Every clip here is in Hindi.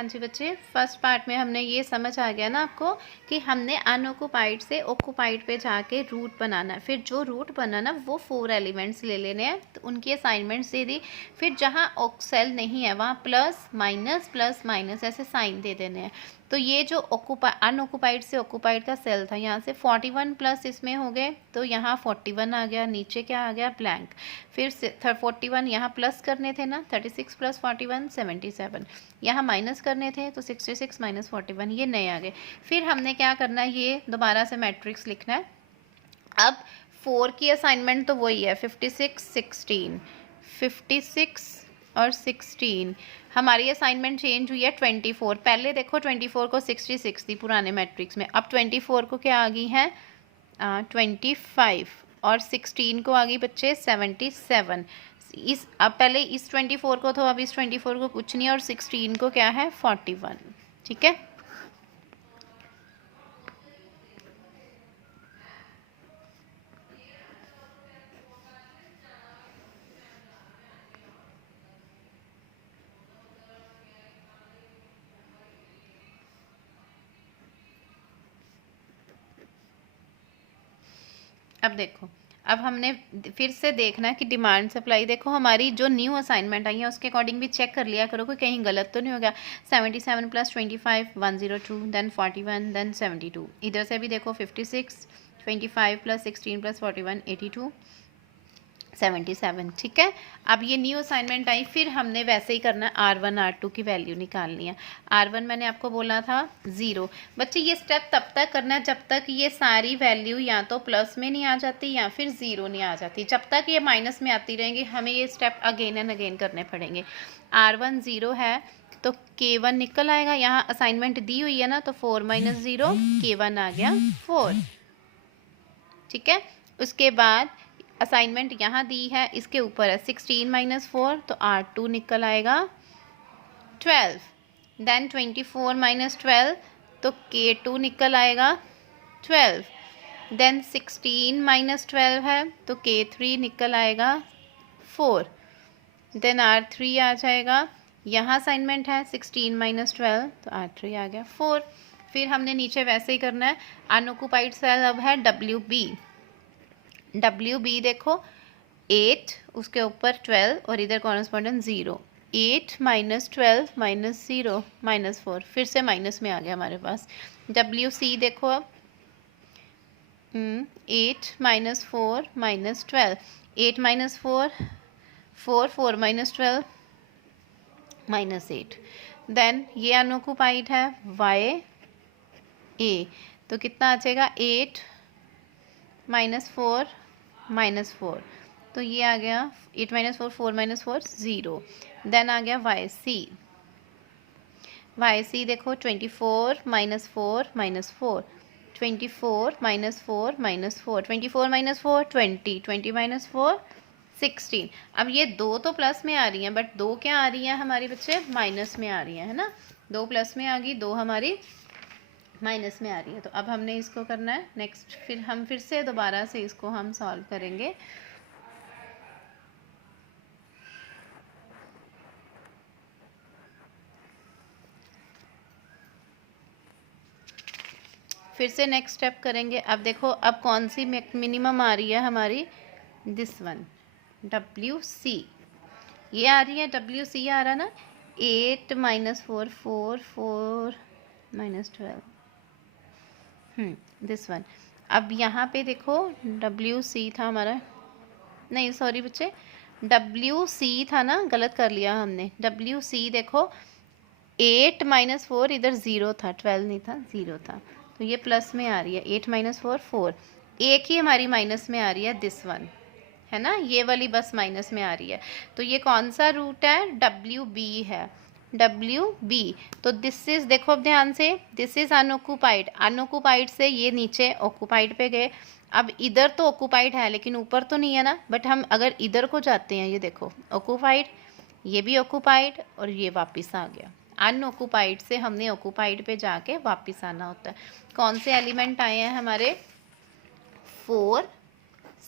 हाँ जी बच्चे, फर्स्ट पार्ट में हमने ये समझ आ गया ना आपको कि हमने अनऑक्युपाइड से ऑक्युपाइड पे जाके रूट बनाना है। फिर जो रूट बना ना वो 4 एलिमेंट्स ले लेने हैं, तो उनकी असाइनमेंट्स दे दी। फिर जहाँ सेल नहीं है वहाँ प्लस माइनस ऐसे साइन दे देने हैं। तो ये जो अनऑक्युपाइड से ऑक्युपाइड का सेल था, यहाँ से 41 प्लस इसमें हो गए, तो यहाँ 41 आ गया, नीचे क्या आ गया, ब्लैंक। फिर 41 यहाँ प्लस करने थे ना, 36 प्लस 41 77, यहाँ माइनस करने थे तो 66 माइनस 41 ये नए आ गए। फिर हमने क्या करना है, ये दोबारा से मैट्रिक्स लिखना है। अब 4 की असाइनमेंट तो वही है, 56 और 16। हमारी असाइनमेंट चेंज हुई है 24। पहले देखो 24 को 66 थी पुराने मैट्रिक्स में, अब 24 को क्या आ गई है 25, और 16 को आ गई बच्चे 77। अब पहले इस 24 को तो अब इस 24 को कुछ नहीं, और 16 को क्या है 41। ठीक है, अब देखो, अब हमने फिर से देखना है कि डिमांड सप्लाई। देखो हमारी जो न्यू असाइनमेंट आई है उसके अकॉर्डिंग भी चेक कर लिया करो कि कहीं गलत तो नहीं हो गया। 77 प्लस 25 102, देन 41, देन 72। इधर से भी देखो 56, 25 प्लस 16 प्लस 41 82, 77। ठीक है, अब ये न्यू असाइनमेंट आई, फिर हमने वैसे ही करना है, R1 R2 की वैल्यू निकालनी है। R1 मैंने आपको बोला था 0। बच्चे ये स्टेप तब तक करना है जब तक ये सारी वैल्यू या तो प्लस में नहीं आ जाती या फिर 0 नहीं आ जाती। जब तक ये माइनस में आती रहेंगी हमें ये स्टेप अगेन एंड अगेन करने पड़ेंगे। R1 0 है तो K1 निकल आएगा, यहाँ असाइनमेंट दी हुई है ना, तो 4 माइनस 0 K1 आ गया 4। ठीक है, उसके बाद असाइनमेंट यहाँ दी है, इसके ऊपर है 16 माइनस 4, तो R2 निकल आएगा 12। देन 24 माइनस 12, तो K2 निकल आएगा 12। देन 16 माइनस 12 है तो K3 निकल आएगा 4। देन R3 आ जाएगा, यहाँ असाइनमेंट है 16 माइनस 12, तो R3 आ गया 4। फिर हमने नीचे वैसे ही करना है। अनऑक्युपाइड सेल अब है WB देखो 8, उसके ऊपर 12 और इधर कॉरेस्पॉन्डेंट 0। 8 माइनस 12 माइनस 0 माइनस 4, फिर से माइनस में आ गया हमारे पास। WC देखो अब 8 minus 4 minus 12, 8 minus 4 4, 4 minus 12 minus 8। Then ये अनऑक्युपाइड है YA, तो कितना आ जाएगा 8 माइनस 4 माइनस 4, तो ये आ गया 8 माइनस 4 4 माइनस 4 0। देन आ गया YC देखो 24 minus 4 minus 4, 24 minus 4 minus 4, 24 minus 4 20, 20 minus 4 16। अब ये दो तो प्लस में आ रही हैं, बट दो क्या आ रही हैं हमारे बच्चे माइनस में आ रही हैं, है ना। दो प्लस में आ गई, दो हमारी माइनस में आ रही है। तो अब हमने इसको करना है नेक्स्ट, फिर से दोबारा से इसको हम सॉल्व करेंगे। फिर से नेक्स्ट स्टेप करेंगे। अब देखो अब कौन सी मिनिमम आ रही है हमारी, दिस वन WC, ये आ रही है WC आ रहा ना, 8 माइनस 4 4 4 माइनस 12, दिस वन। अब यहाँ पे देखो WC था हमारा, नहीं सॉरी बच्चे WC था ना, गलत कर लिया हमने। WC देखो 8 माइनस 4, इधर 0 था, 12 नहीं था 0 था, तो ये प्लस में आ रही है। 8 माइनस 4 4, एक ही हमारी माइनस में आ रही है, दिस वन है ना, ये वाली बस माइनस में आ रही है। तो ये कौन सा रूट है, WB है, WB। तो दिस इज, देखो अब ध्यान से, दिस इज अनऑक्युपाइड, अनऑक्युपाइड से ये नीचे ऑक्युपाइड पे गए। अब इधर तो ऑक्युपाइड है लेकिन ऊपर तो नहीं है ना, बट हम अगर इधर को जाते हैं, ये देखो ऑक्युपाइड, ये भी ऑक्युपाइड और ये वापस आ गया। अनऑक्युपाइड से हमने ऑक्युपाइड पे जाके वापस आना होता है। कौन से एलिमेंट आए हैं हमारे, 4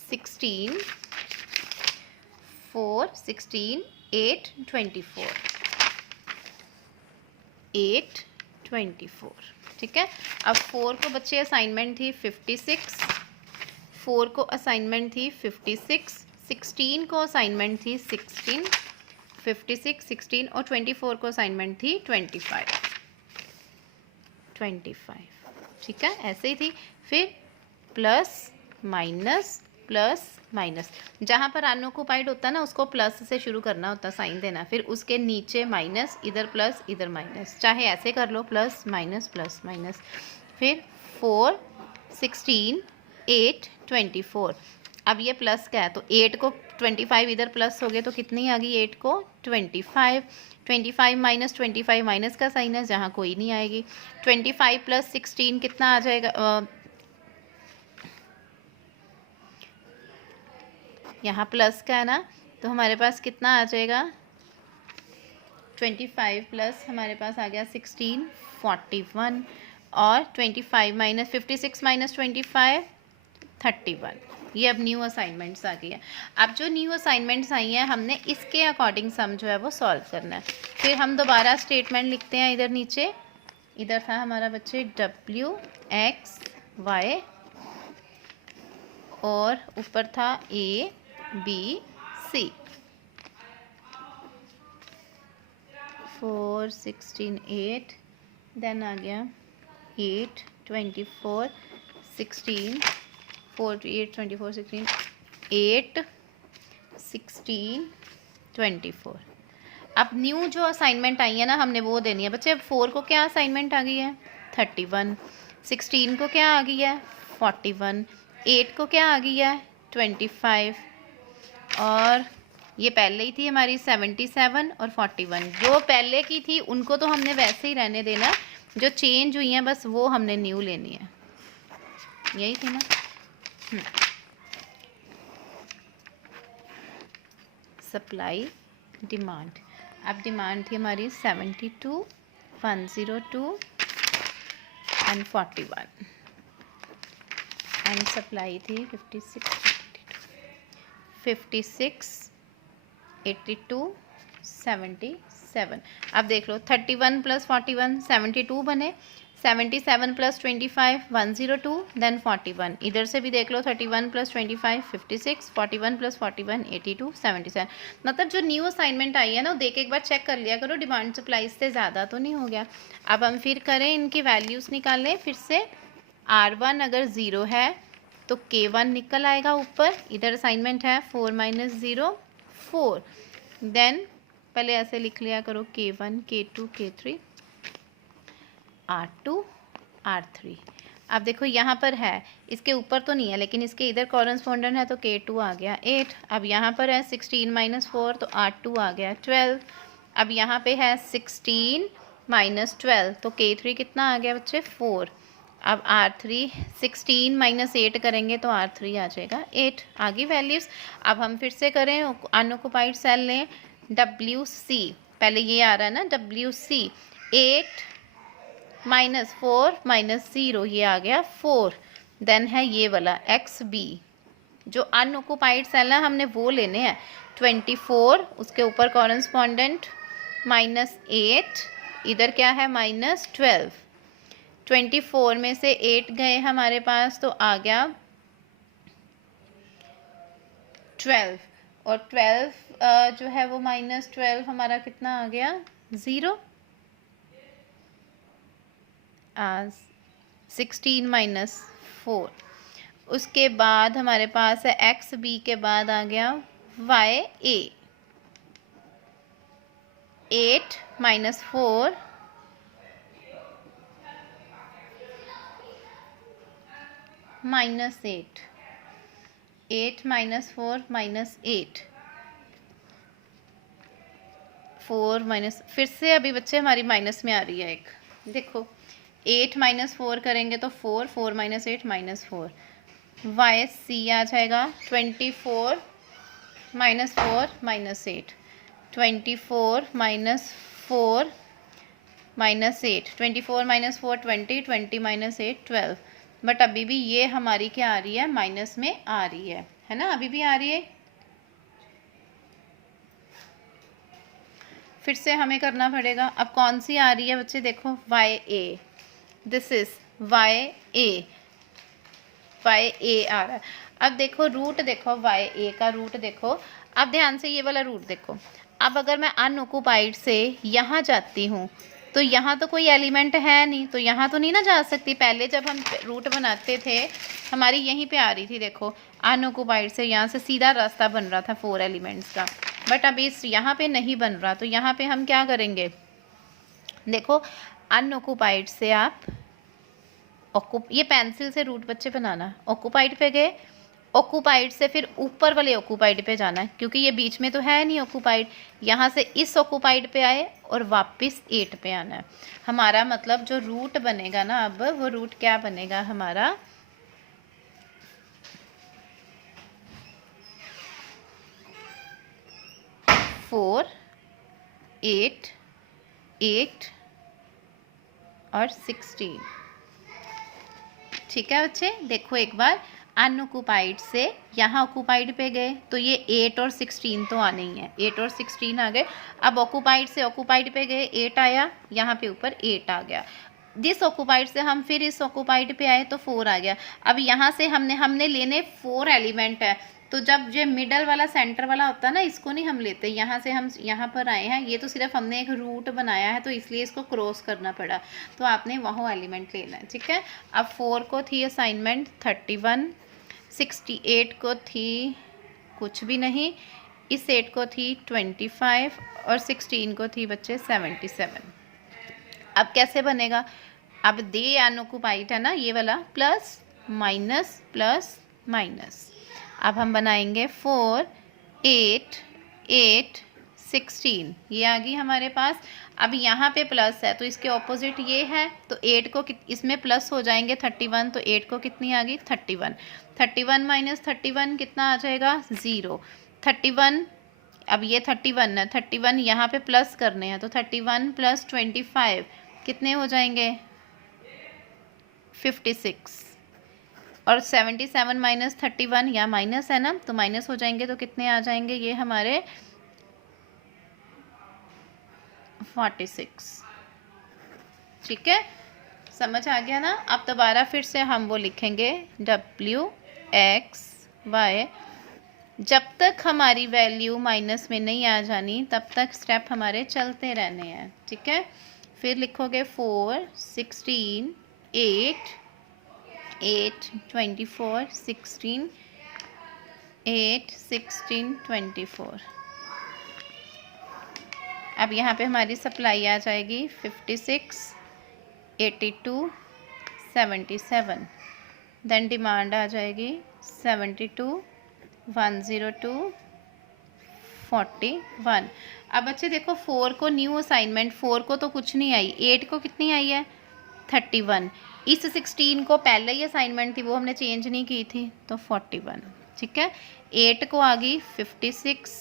16 4 16 8 24। 8 24। ठीक है, अब 4 को बच्चे असाइनमेंट थी 56, 4 को असाइनमेंट थी 56, 16 को असाइनमेंट थी 16, 56, 16 और 24 को असाइनमेंट थी 25। ठीक है, ऐसे ही थी। फिर प्लस माइनस, जहाँ पर अनऑक्युपाइड होता है ना उसको प्लस से शुरू करना होता है, साइन देना, फिर उसके नीचे माइनस, इधर प्लस इधर माइनस, चाहे ऐसे कर लो, प्लस माइनस। फिर 4 16 8 24। अब ये प्लस क्या है, तो 8 को 25 इधर प्लस हो गए तो कितनी आ गई 8 को 25। 25 माइनस 25 माइनस का साइन है, जहाँ कोई नहीं आएगी। 25 प्लस 16 कितना आ जाएगा, यहाँ प्लस का है ना, तो हमारे पास कितना आ जाएगा 25 प्लस हमारे पास आ गया 16 41, और 25 माइनस 56 माइनस 25 31। ये अब न्यू असाइनमेंट्स आ गई है। अब जो न्यू असाइनमेंट्स आई हैं हमने इसके अकॉर्डिंग सम जो है वो सॉल्व करना है। फिर हम दोबारा स्टेटमेंट लिखते हैं इधर नीचे, इधर था हमारा बच्चे W X Y और ऊपर था A B C। 4 16 8, देन आ गया 8 24 16, 4 8 24 16 8 16 24। अब न्यू जो असाइनमेंट आई है ना हमने वो देनी है बच्चे। अब 4 को क्या असाइनमेंट आ गई है 31, 16 को क्या आ गई है 41, 8 को क्या आ गई है 25, और ये पहले ही थी हमारी 77 और 41। जो पहले की थी उनको तो हमने वैसे ही रहने देना, जो चेंज हुई हैं बस वो हमने न्यू लेनी है, यही थी ना। सप्लाई डिमांड, अब डिमांड थी हमारी 72 102 एंड 41, एंड सप्लाई थी 56 82 77। अब देख लो 31 प्लस 41 72 बने, 77 प्लस 25 102, देन 41। इधर से भी देख लो 31 प्लस 25 56, 41 प्लस 41 82 77। मतलब जो न्यू असाइनमेंट आई है ना देख एक बार चेक कर लिया करो डिमांड सप्लाई से ज़्यादा तो नहीं हो गया। अब हम फिर करें इनकी वैल्यूज़ निकालें फिर से। R1 अगर 0 है तो K1 निकल आएगा ऊपर, इधर असाइनमेंट है 4 माइनस 0 4, देन पहले ऐसे लिख लिया करो K1 K2 K3 R2 R3। अब देखो यहाँ पर है, इसके ऊपर तो नहीं है लेकिन इसके इधर कॉरेस्पॉन्डेंट है तो K2 आ गया 8। अब यहाँ पर है 16 माइनस 4 तो R2 आ गया 12। अब यहाँ पे है 16 माइनस 12 तो K3 कितना आ गया बच्चे 4। अब R3 16 माइनस 8 करेंगे तो R3 आ जाएगा 8। आगे वैल्यूज़ अब हम फिर से करें, अनऑक्युपाइड सेल लें WC, पहले ये आ रहा है ना WC 8 माइनस 4 माइनस 0 ये आ गया 4, देन है ये वाला XB, जो अनऑक्युपाइड सेल है हमने वो लेने हैं 24, उसके ऊपर कॉरेस्पॉन्डेंट माइनस 8, इधर क्या है माइनस 12। 24 में से 8 गए हमारे पास तो आ गया 12, और 12 जो है वो माइनस 12 हमारा कितना आ गया 0। 16 माइनस 4, उसके बाद हमारे पास है XB के बाद आ गया YA 8 minus 4 minus 8, 8 minus 4 minus 8 4 minus, फिर से अभी बच्चे हमारी माइनस में आ रही है एक, देखो 8 माइनस 4 करेंगे तो 4 4 माइनस 8 माइनस 4, YC आ जाएगा 24 minus 4 minus 8, 24 minus 4 minus 8, 24 minus 4 20, 20 minus 8 12। But अभी भी ये हमारी क्या आ रही है माइनस में आ रही है ना, अभी भी आ रही है। फिर से हमें करना पड़ेगा। अब कौन सी आ रही है बच्चे, देखो Y A, this is Y A, Y A आ रहा है। अब देखो रूट, देखो वाई ए का रूट देखो। अब ध्यान से ये वाला रूट देखो। अब अगर मैं अनऑक्युपाइड से यहाँ जाती हूँ तो यहाँ तो कोई एलिमेंट है नहीं, तो यहाँ तो नहीं ना जा सकती। पहले जब हम रूट बनाते थे हमारी यहीं पे आ रही थी, देखो अनऑक्युपाइड से यहाँ से सीधा रास्ता बन रहा था 4 एलिमेंट्स का। बट अब इस यहाँ पे नहीं बन रहा, तो यहाँ पे हम क्या करेंगे, देखो अनऑक्युपाइड से आप ये पेंसिल से रूट बच्चे बनाना, ऑक्युपाइड पे गए, ऑक्युपाइड से फिर ऊपर वाले ऑक्युपाइड पे जाना है, क्योंकि ये बीच में तो है नहीं ऑक्युपाइड। यहाँ से इस ऑक्युपाइड पे आए और वापस 8 पे आना है। हमारा मतलब जो रूट बनेगा ना, अब वो रूट क्या बनेगा हमारा, 4, 8, 8 और 16। ठीक है बच्चे, देखो एक बार अनऑक्युपाइड से यहाँ ऑक्युपाइड पे गए तो ये 8 और 16 तो आने ही है, 8 और 16 आ गए। अब ऑक्युपाइड से ऑक्युपाइड पे गए, 8 आया, यहाँ पे ऊपर 8 आ गया। दिस ऑक्युपाइड से हम फिर इस ऑक्युपाइड पे आए तो 4 आ गया। अब यहाँ से हमने लेने 4 एलिमेंट है, तो जब ये मिडल वाला सेंटर वाला होता है ना, इसको नहीं हम लेते। यहाँ से हम यहाँ पर आए हैं, ये तो सिर्फ हमने एक रूट बनाया है तो इसलिए इसको क्रॉस करना पड़ा, तो आपने वहाँ एलिमेंट लेना है। ठीक है, अब 4 को थी असाइनमेंट 31, 68 को थी कुछ भी नहीं, इस 8 को थी 25 और 16 को थी बच्चे 77। अब कैसे बनेगा, अब दे अनऑक्युपाइड है ना ये वाला, प्लस माइनस प्लस माइनस। अब हम बनाएंगे 4, 8, 8, 16, ये आ गई हमारे पास। अब यहाँ पे प्लस है तो इसके ऑपोजिट ये है, तो 8 को इसमें प्लस हो जाएंगे 31, तो 8 को कितनी आ गई 31। 31 माइनस 31 कितना आ जाएगा 0। 31, अब ये 31 है, 31 यहाँ पे प्लस करने हैं, तो 31 प्लस 25 कितने हो जाएंगे 56। और 77 माइनस 31, या माइनस है ना, तो माइनस हो जाएंगे, तो कितने आ जाएंगे ये हमारे 46। ठीक है, समझ आ गया ना। अब दोबारा फिर से हम वो लिखेंगे W X Y, जब तक हमारी वैल्यू माइनस में नहीं आ जानी तब तक स्टेप हमारे चलते रहने हैं। ठीक है, फिर लिखोगे 4, 16, 8, 8, 24, 16, 8, 16, 24। अब यहाँ पे हमारी सप्लाई आ जाएगी 56, 82, 77। देन डिमांड आ जाएगी 72, 102, 41। अब बच्चे देखो 4 को न्यू असाइनमेंट, 4 को तो कुछ नहीं आई, 8 को कितनी आई है 31। इस 16 को पहले ही असाइनमेंट थी, वो हमने चेंज नहीं की थी, तो 41। ठीक है, 8 को आ गई 56,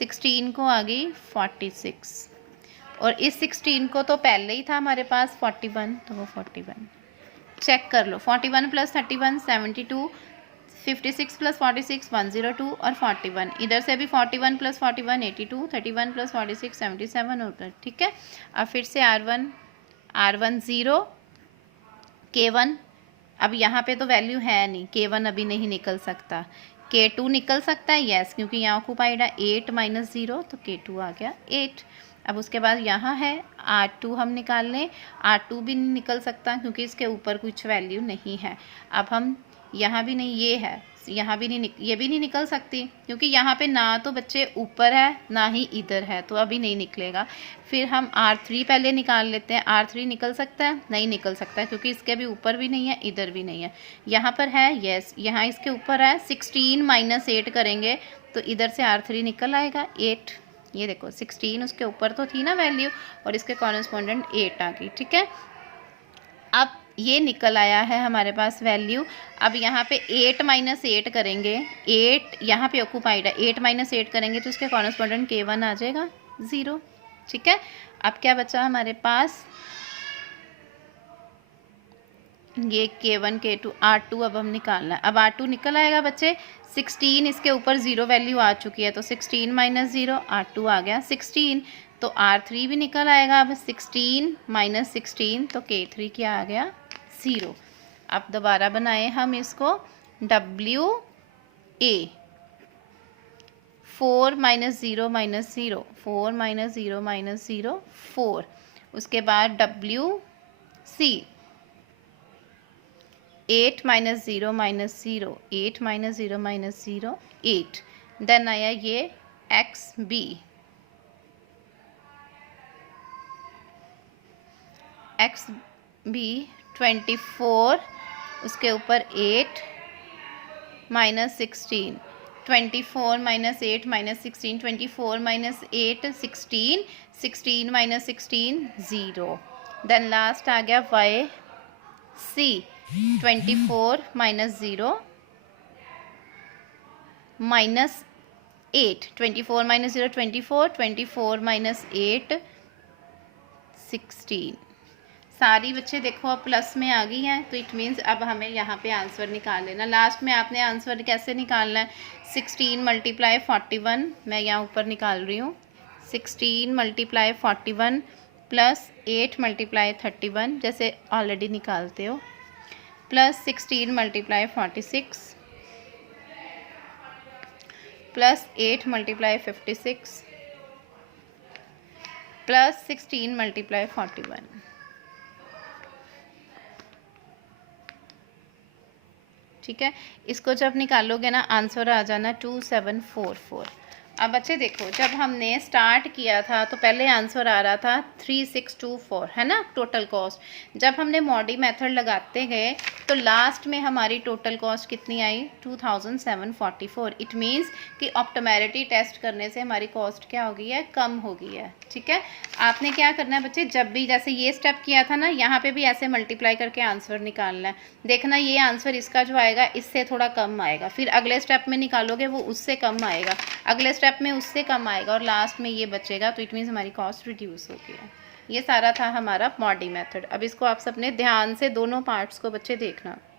16 को आ गई 46, और इस 16 को तो पहले ही था हमारे पास 41, तो वो 41। चेक कर लो, 41 प्लस 31 72, 56 प्लस 46 102 और 41। इधर से भी 41 प्लस 41 82, 31 प्लस 46 77 होता है। ठीक है, अब फिर से R1 0, K1, अब यहाँ पे तो वैल्यू है नहीं, K1 अभी नहीं निकल सकता। K2 निकल सकता है, यस, क्योंकि यहाँ ऑक्युपाइड है। 8 माइनस 0, तो K2 आ गया 8। अब उसके बाद यहाँ है R2 हम निकाल लें, R2 भी नहीं निकल सकता क्योंकि इसके ऊपर कुछ वैल्यू नहीं है। अब हम यहाँ भी नहीं, ये है, यहाँ भी नहीं, ये भी नहीं निकल सकती क्योंकि यहाँ पे ना तो बच्चे ऊपर है ना ही इधर है, तो अभी नहीं निकलेगा। फिर हम R3 पहले निकाल लेते हैं। R3 निकल सकता है, नहीं निकल सकता है क्योंकि इसके भी ऊपर भी नहीं है, इधर भी नहीं है। यहाँ पर है, यस, यहाँ इसके ऊपर है। 16 माइनस 8 करेंगे तो इधर से R3 निकल आएगा 8। ये देखो 16 उसके ऊपर तो थी ना वैल्यू, और इसके कॉरेस्पॉन्डेंट 8 आ गई। ठीक है, अब ये निकल आया है हमारे पास वैल्यू। अब यहाँ पे 8 माइनस 8 करेंगे, 8 यहाँ पे ऑक्युपाइड है, 8 माइनस 8 करेंगे तो इसके कॉरेस्पॉन्डेंट K1 आ जाएगा 0। ठीक है, अब क्या बचा हमारे पास, ये K1 K2 R2 अब हम निकालना है। अब R2 निकल आएगा बच्चे, 16 इसके ऊपर 0 वैल्यू आ चुकी है, तो 16 माइनस 0 R2 आ गया 16। तो R3 भी निकल आएगा। अब 16 माइनस 16 तो K3 क्या आ गया 0। अब दोबारा बनाएं हम इसको WA 4 minus 0 minus 0 4 minus 0 minus 0 4। उसके बाद WC 8 minus 0 minus 0 8 minus 0 minus 0 8। Then आया ये XB XB 24 उसके ऊपर 8 minus 16 24 minus 8 minus 16 24 minus 8 16 16 minus 16 0। Then last आ गया YC 24 minus 0 minus 8 24 minus 0 24 24 minus 8 16। सारी बच्चे देखो अब प्लस में आ गई हैं, तो इट मीन्स अब हमें यहाँ पे आंसर निकाल लेना। लास्ट में आपने आंसर कैसे निकालना है, 16 मल्टीप्लाई 41 मैं यहाँ ऊपर निकाल रही हूँ, 16 मल्टीप्लाई 41 प्लस 8 मल्टीप्लाई 31 जैसे ऑलरेडी निकालते हो, plus 16 multiply 46 plus 8 multiply 56 plus 16 multiply 41। ठीक है, इसको जब निकालोगे ना आंसर आ जाना 2744। अब बच्चे देखो जब हमने स्टार्ट किया था तो पहले आंसर आ रहा था 3624 है ना टोटल कॉस्ट। जब हमने मॉडी मेथड लगाते गए तो लास्ट में हमारी टोटल कॉस्ट कितनी आई 2744। इट मीन्स कि ऑप्टिमैलिटी टेस्ट करने से हमारी कॉस्ट क्या हो गई है कम हो गई है। ठीक है, आपने क्या करना है बच्चे, जब भी जैसे ये स्टेप किया था ना यहाँ पे भी ऐसे मल्टीप्लाई करके आंसर निकालना है। देखना ये आंसर इसका जो आएगा इससे थोड़ा कम आएगा, फिर अगले स्टेप में निकालोगे वो उससे कम आएगा, अगले स्टेप में उससे कम आएगा और लास्ट में ये बचेगा। तो इट मीन्स हमारी कॉस्ट रिड्यूस होती है। ये सारा था हमारा मॉडी मेथड। अब इसको आप सबने ध्यान से दोनों पार्ट्स को बच्चे देखना।